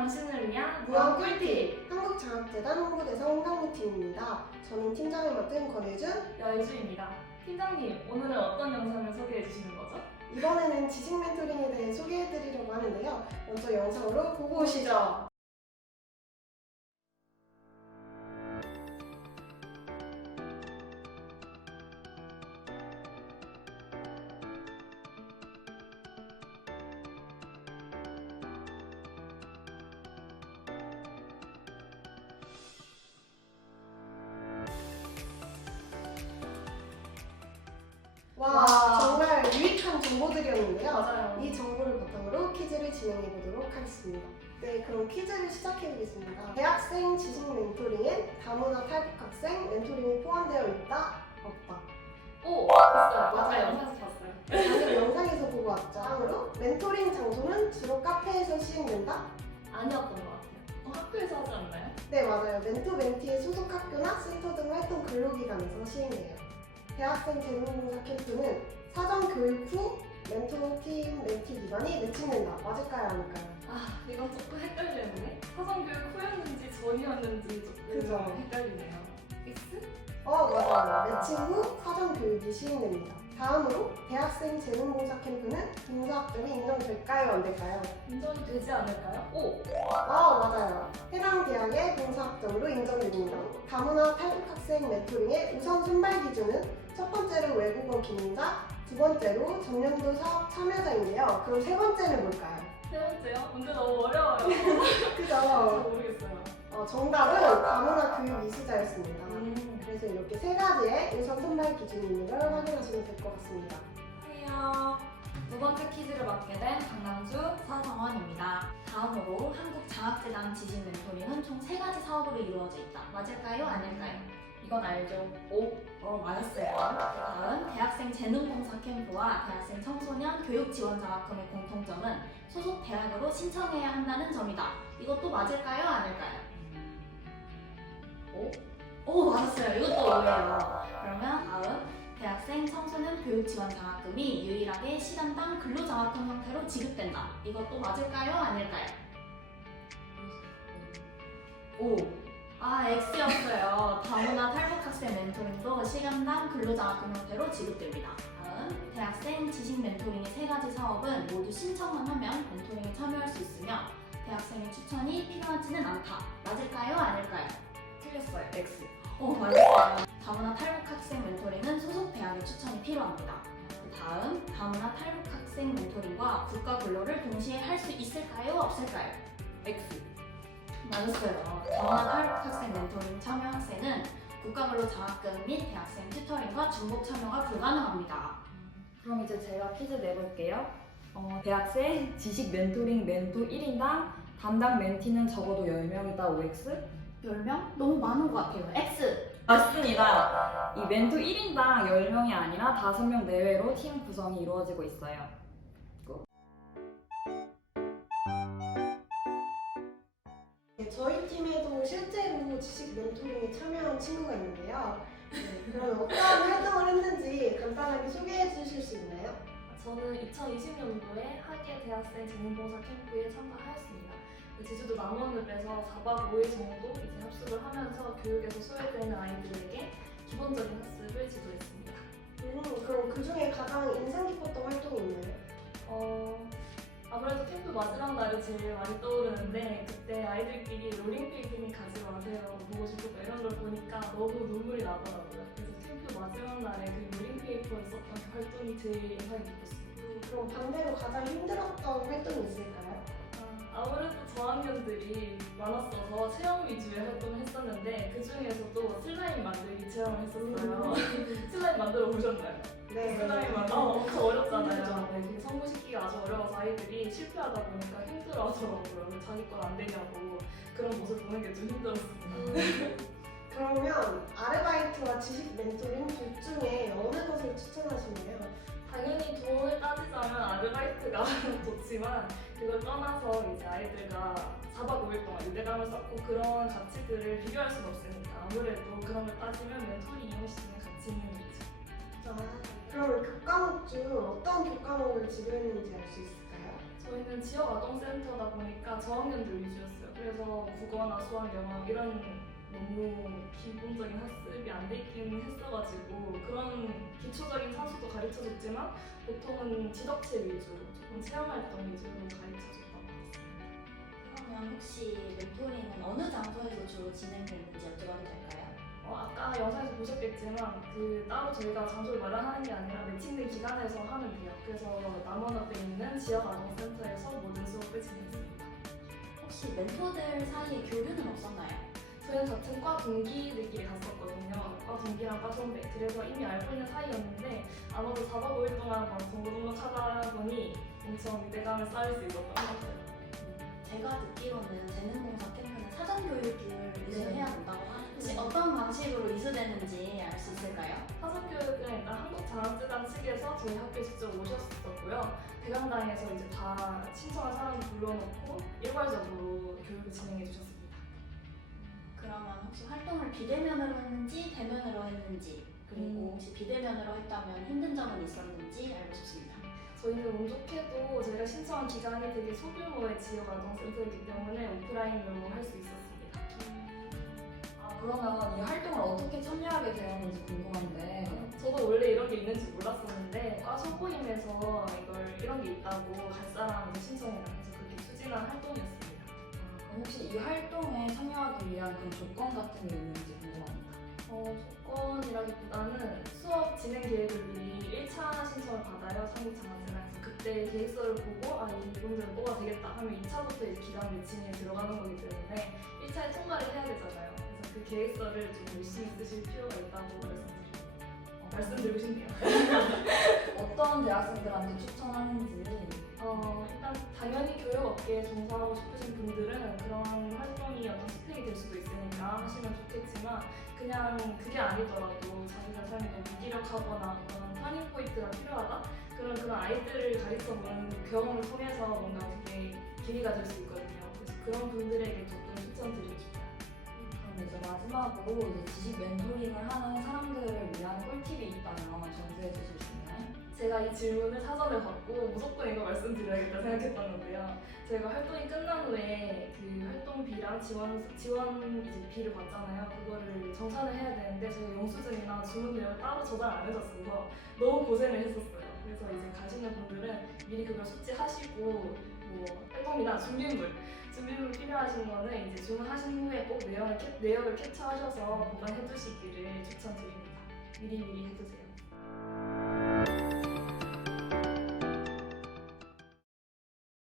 당신을 위한 무한 꿀팁! 한국장학재단 홍보대사 홍당무팀입니다. 저는 팀장을 맡은 권혜준, 여희주입니다. 팀장님, 오늘은 어떤 영상을 소개해 주시는 거죠? 이번에는 지식 멘토링에 대해 소개해드리려고 하는데요. 먼저 영상으로 보고 오시죠. 와, 정말 유익한 정보들이었는데요. 맞아요. 이 정보를 바탕으로 퀴즈를 진행해 보도록 하겠습니다. 네, 그럼 퀴즈를 시작해 보겠습니다. 대학생 지식 멘토링엔 다문화 탈북 학생 멘토링이 포함되어 있다? 없다? 오! 있어요. 맞아요. 영상에서 봤어요. 방금 영상에서 보고 왔죠. 다음으로 멘토링 장소는 주로 카페에서 시행된다? 아니었던 것 같아요. 학교에서 하지 않나요? 네, 맞아요. 멘토 멘티의 소속 학교나 센터 등 활동 근로기관에서 시행돼요. 대학생 재능봉사 캠프는 사전 교육 후 멘토 팀 멘티 기관이 매칭된다. 맞을까요, 아닐까요? 아, 이건 조금 헷갈리는데? 사전교육 후였는지 전이었는지 조금 그죠. 헷갈리네요. X? 맞아요. 매칭 후 사전 교육이 시행됩니다. 다음으로 대학생 재능봉사 캠프는 봉사학점이 인정될까요, 안 될까요? 인정이 되지 않을까요? 오! 맞아요. 해당 대학의 봉사학점으로 인정됩니다. 다문화 탈북 학생 멘토링의 우선 선발 기준은 첫 번째로 외국어 기능자, 두 번째로 전년도 사업 참여자인데요. 그럼 세 번째는 뭘까요? 세 번째요? 문제 너무 어려워요. 잘 그죠? 모르겠어요. 정답은 다문화 교육 이수자였습니다. 그래서 이렇게 세 가지의 우선 선발 기준이 있는 걸 확인하시면 될 것 같습니다. 안녕하세요. 두 번째 퀴즈를 맡게 된 강남주 서정원입니다. 다음으로 한국장학재단 지식 멘토링은 총 3가지 사업으로 이루어져 있다. 맞을까요? 아닐까요? 이건 알죠. 오! 맞았어요. 다음 대학생 재능봉사 캠프와 대학생 청소년 교육지원장학금의 공통점은 소속 대학으로 신청해야 한다는 점이다. 이것도 맞을까요? 아닐까요? 오, 맞았어요. 이것도 오해요. 그러면 다음 대학생 청소년 교육지원장학금이 유일하게 시간당 근로장학금 형태로 지급된다. 이것도 맞을까요? 아닐까요? X였어요. 다문화 탈북 학생 멘토링도 시간당 근로장학금 형태로 지급됩니다. 다음 대학생 지식 멘토링의 3가지 사업은 모두 신청만 하면 멘토링에 참여할 수 있으며 대학생의 추천이 필요하지는 않다. 맞을까요? 아닐까요? 틀렸어요. X. 맞았어요. 다문화 탈북 학생 멘토링은 소속 대학의 추천이 필요합니다. 다음 다문화 탈북 학생 멘토링과 국가 근로를 동시에 할 수 있을까요? 없을까요? X. 맞았어요. 다문화 탈북 학생 멘토링 참여 학생은 국가근로 장학금 및 대학생 튜터링과 중복 참여가 불가능합니다. 그럼 이제 제가 퀴즈 내볼게요. 대학생 지식 멘토링 멘토 1인당 담당 멘티는 적어도 10명이다. OX? 10명? 너무 많은 것 같아요. X! 맞습니다. 이 멘토 1인당 10명이 아니라 5명 내외로 팀 구성이 이루어지고 있어요. 네, 저희 팀에도 실제로 지식 멘토링에 참여한 친구가 있는데요. 그럼 어떤 활동을 했는지 간단하게 소개해 주실 수 있나요? 저는 2020년도에 하계 대학생 재능봉사 캠프에 참가하였습니다. 제주도 남원읍에서 4박 5일 정도 이제 합숙을 하면서 교육에서 소외되는 아이들에게 기본적인 학습을 지도했습니다. 그럼 그 중에 가장 인상 깊었던 활동이 있나요? 아무래도 캠프 마지막 날이 제일 많이 떠오르는데 그때 아이들끼리 롤링 피크닉 가지 마세요 보고 싶고 이런 걸 보니까 너무 눈물이 나더라고요. 그래서 캠프 마지막 날에 그 롤링 페이퍼에 썼던 그 활동이 제일 인상이 깊었습니다. 그럼 반대로 가장 힘들었던 활동이 있을까요? 아무래도 저학년들이 많았어서 체험 위주의 활동을 했었는데 그 중에서도 슬라임 만들기 체험을 했었어요. 슬라임 만들어 보셨나요? 네. 슬라임 엄청 어렵잖아요. 네, 그게 성공시키기가 아주 어려워서 아이들이 실패하다 보니까 힘들어하더라고요. 자기 건 안 되냐고 그런 모습 보는 게 좀 힘들었습니다. 그러면 아르바이트와 지식 멘토링 둘 중에 어느 것을 추천하시나요? 당연히 돈을 따지자면 아르바이트가 좋지만 그걸 떠나서 이제 아이들과 4박 5일 동안 유대감을 쌓고 그런 가치들을 비교할 수는 없으니까 아무래도 그런 걸 따지면 멘토링 이용할 수 있는 가치 있는 일이죠. 그럼 교과목 중 어떤 교과목을 지도했는지 알 수 있을까요? 저희는 지역아동센터다 보니까 저학년들 위주였어요. 그래서 국어나 수학, 영어 이런 너무 기본적인 학습이 안 돼 있긴 했어가지고 그런 기초적인 산수도 가르쳐줬지만 보통은 지덕체 위주로 조금 체험활동 위주로 가르쳐줬던 것 같습니다. 그러면 혹시 멘토링은 어느 장소에서 주로 진행되는지 여쭤봐도 될까요? 아까 영상에서 보셨겠지만 따로 저희가 장소를 마련하는 게 아니라 매칭된 기간에서 하면 돼요. 그래서 남원읍에 있는 지역아동센터에서 모든 수업을 진행했습니다. 혹시 멘토들 사이에 교류는 없었나요? 저희는 같은 과 동기들끼리 갔었거든요. 과 동기랑 과 선배. 그래서 이미 알고 있는 사이였는데 아마도 4박 5일 동안 막 정보동력하다 보니 엄청 유대감을 쌓을 수 있었던 것 같아요. 제가 듣기로는 재능봉사 캠프는 사전 교육을 이수해야 된다고 하는데 혹시 네. 어떤 방식으로 이수되는지 알 수 있을까요? 사전교육은 일단 한국장학재단 측에서 저희 학교에 직접 오셨었고요. 대강당에서 이제 다 신청한 사람 불러놓고 일괄적으로 교육을 진행해 주셨습니다. 그러면 혹시 활동을 비대면으로 했는지 대면으로 했는지 그리고 혹시 비대면으로 했다면 힘든 점은 있었는지 알고 싶습니다. 저희는 운 좋게도 저희가 신청한 기간이 되게 소규모의 지역아동센터이기 때문에 오프라인으로 할 수 있었습니다. 그러면 이 활동을 어떻게 참여하게 되었는지 궁금한데 저도 원래 이런 게 있는지 몰랐었는데 과 소모임에서 이런 게 있다고 갈 사람 신청해라 해서 그렇게 추진한 활동이었습니다. 그럼 혹시 이 활동에 참여하기 위한 그런 조건 같은 게 있는지 궁금합니다. 조건이라기보다는 수업 진행 계획을 미리 1차 신청을 받아요. 한국장학재단에서. 그때 계획서를 보고 이분들은 뽑아 되겠다 하면 2차부터 이제 기간 매칭에 들어가는 거기 때문에 1차에 통과를 해야 되잖아요. 그래서 그 계획서를 좀 열심히 쓰실 필요가 있다고 말씀드리고 싶네요. 어떤 대학생들한테 추천하는지 일단 당연히 교육업계에 종사하고 싶으신 분들은 그런 활동이 어떤 스펙이 될 수도 있으니까 하시면 좋겠지만 그냥 그게 아니더라도 자기가 삶이 너무 무기력하거나 어떤 터닝 포인트가 필요하다? 그런 아이들을 가르쳐보는 경험을 통해서 뭔가 그게 기회가 될 수 있거든요. 그래서 그런 분들에게 조금 추천드리고 싶어요. 그럼 이제 마지막으로 이제 지식 멘토링을 하는 사람들을 위한 꿀팁이 있다면 전수해 주실 수 있나요? 제가 이 질문을 사전에 받고 무조건 이거 말씀드려야겠다 생각했었는데요. 저희가 활동이 끝난 후에 그 활동비랑 지원 이제 비를 받잖아요. 그거를 정산을 해야 되는데 저희가 영수증이나 주문 내역을 따로 저장 안 해줬어서 너무 고생을 했었어요. 그래서 이제 가시는 분들은 미리 그걸 숙지하시고 뭐 활동비나 준비물 필요하신 거는 이제 주문하신 후에 꼭 내역을 캡처하셔서 보관해 두시기를 추천드립니다. 미리 해두세요.